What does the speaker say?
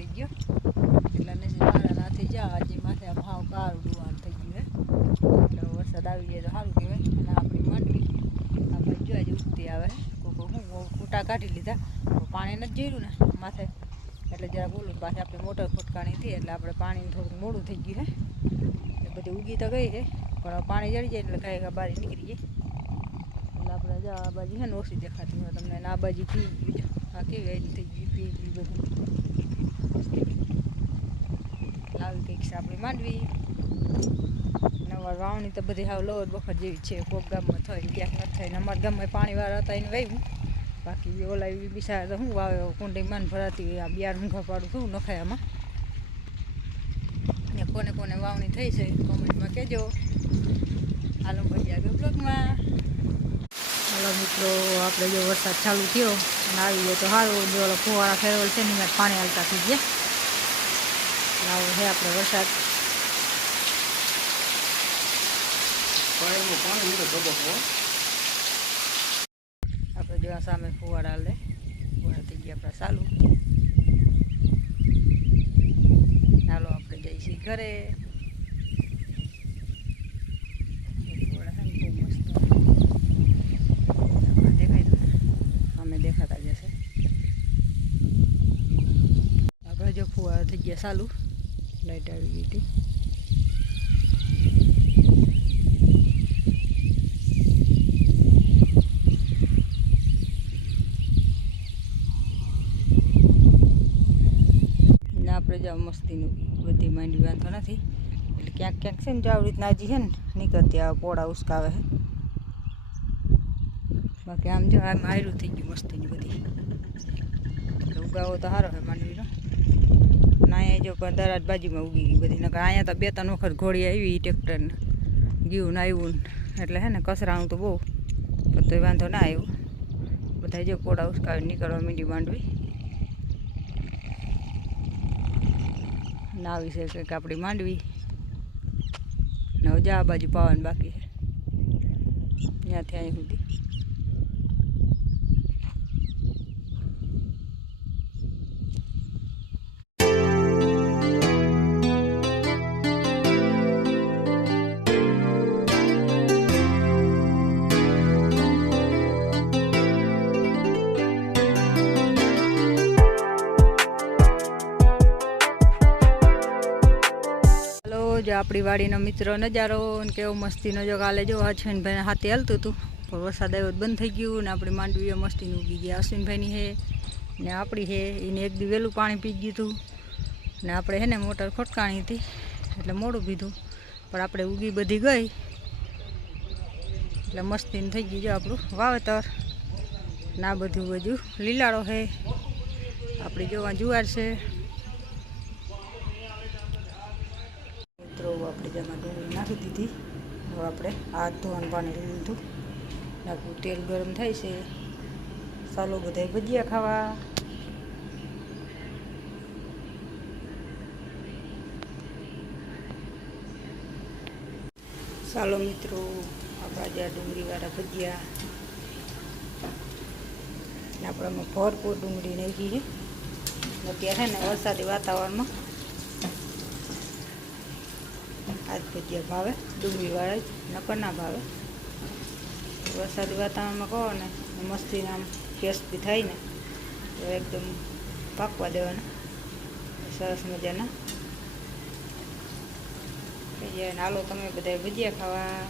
પડી ગયો એટલે નથી મારા ના થઈ જાય આજે માથે આમ હાવ કાળું ડુવાણ થઈ ગયું હે એટલે વરસાદ આવી જાય તો સારું કહેવાય. અને આપણી માંડવી આપણે જો આજે ઉગતી આવે કોઈ હું કૂટા કાઢી લીધા પાણી નથી જીર્યું ને માથે એટલે જરા બોલું પાછી આપણે મોટર ફૂટકાણી હતી એટલે આપણે પાણી થોડુંક મોડું થઈ ગયું હે એટલે બધી ઉગી તો ગઈ છે પણ પાણી જડી જાય એટલે ગાય બહાર નીકળી જાય એટલે આપણે જો આ બાજુ છે ને ઓછી દેખાતી હોય તમને આ બાજુ પી ગયું આ કેવી આવી થઈ ગઈ પી ગયું બધું આવી કંઈક છે આપણી માંડવી. નવા વાવણી તો બધી હાવ લોર બખર જેવી છે કોક ગામમાં થઈ ક્યાંક નથી થઈને અમારા ગામમાં પાણીવાળા હતા એને વાવ્યું બાકી ઓલા બિસાર તો શું વાવે કુંડી માન ભરાતી હોય આ બિયાર મૂંઘા પાડું શું નખાય આમાં ને કોને કોને વાવણી થઈ છે કોમેન્ટમાં કહેજો. હાલો ભાઈ આગળ બ્લોગમાં. હાલો મિત્રો આપણે જો વરસાદ ચાલુ થયો અને આવી જાય તો સારું જો ફુવારા ફેરવલ છે ને એમાં પાણી હાલતા થઈ ગયા આવો છે આપણે વરસાદ. આપણે જો સામે ફુવારા હાલે ફુવારા થઈ ગયા આપણા ચાલુ. ચાલો આપણે જઈશું ઘરે. દેખાતા જશે આપણે જો ફુવારા થઈ ગયા ચાલુ લાઈટ આવી ગઈ હતી. ને આપણે જો મસ્તીનું બધી માંડવી વાંધો નથી એટલે ક્યાંક ક્યાંક છે ને જો આવી રીતના હજી છે ને નીકળતી આ પોળા ઉસકાવે છે બાકી આમ જો આમ આયરું થઈ ગયું મસ્તીની બધી એટલે ઉગાવો તો સારો છે માંડવીનો. અને અહીંયા જો પણ દરાજ બાજુમાં ઉગી ગઈ બધી નકર અહીંયા તો 2-3 વખત ઘોડી આવી ટ્રેક્ટરને ગયું ને આવ્યું એટલે હે ને કચરાનું તો બહુ પણ તોય વાંધો ના આવ્યો. બધા જો પોળા ઉસકાવી નીકળવા માંડી માંડવી ના આવી છે કંઈક આપણી માંડવી ને હજી આ બાજુ પાવાનું બાકી છે ત્યાંથી અહીં સુધી. જો આપણી વાડીનો મિત્રો નજારો ને કેવો મસ્તીનો જો કાલે જો અશ્વિનભાઈને હાથે હાલતું હતું પણ વરસાદ આવ્યો બંધ થઈ ગયું ને આપણી માંડવીઓ મસ્તીનું ઉગી ગયા. અશ્વિનભાઈની છે ને આપણી છે એને એક દી વહેલું પાણી પી ગયું હતું ને આપણે છે ને મોટર ખોટકાણી હતી એટલે મોડું પીધું પણ આપણે ઉગી બધી ગઈ એટલે મસ્તીનું થઈ ગયું જો આપણું વાવેતર ના બધું બધું લીલાળો છે. આપણી જોવા જુવાર છે આપણે જેમાં ડુંગળી નાખી દીધી. હવે આપણે હાથ ધોવાનું પાણી લઈ લીધું આપણું તેલ ગરમ થાય છે. ચાલો બધા ભજીયા ખાવા. ચાલો મિત્રો આપણા જ્યાં ડુંગળીવાળા ભજીયા ને આપણે ભરપૂર ડુંગળી નાખી છે. અત્યારે છે ને વરસાદી વાતાવરણમાં આજ ભજીયા ભાવે ડુંગળીવાળા જ નકર ના ભાવે. વરસાદી વાતાવરણમાં કહો ને મસ્તીના આમ ટેસ્ટી થાય ને તો એકદમ પાકવા દેવાના સરસ મજાના થઈ જાય. હાલો તમે બધા ભજીયા ખાવા.